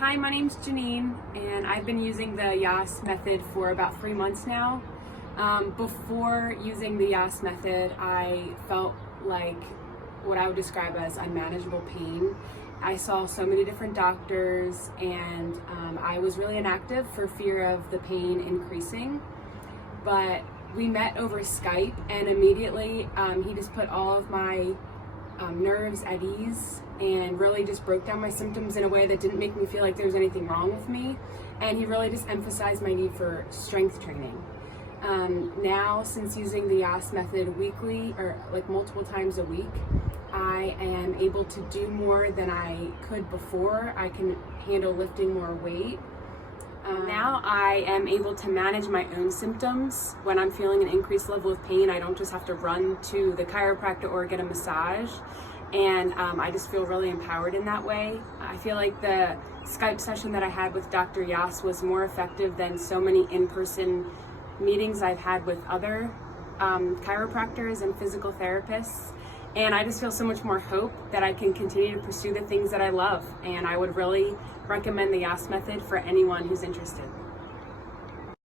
Hi, my name's Janine, and I've been using the YASS method for about 3 months now. Before using the YASS method, I felt like what I would describe as unmanageable pain. I saw so many different doctors, and I was really inactive for fear of the pain increasing. But we met over Skype, and immediately he just put all of my nerves at ease and really just broke down my symptoms in a way that didn't make me feel like there was anything wrong with me. And he really just emphasized my need for strength training. Now, since using the YASS method weekly, or like multiple times a week, I am able to do more than I could before. I can handle lifting more weight. Now I am able to manage my own symptoms. When I'm feeling an increased level of pain, I don't just have to run to the chiropractor or get a massage. And I just feel really empowered in that way. I feel like the Skype session that I had with Dr. YASS was more effective than so many in-person meetings I've had with other chiropractors and physical therapists. And I just feel so much more hope that I can continue to pursue the things that I love. And I would really recommend the YASS method for anyone who's interested.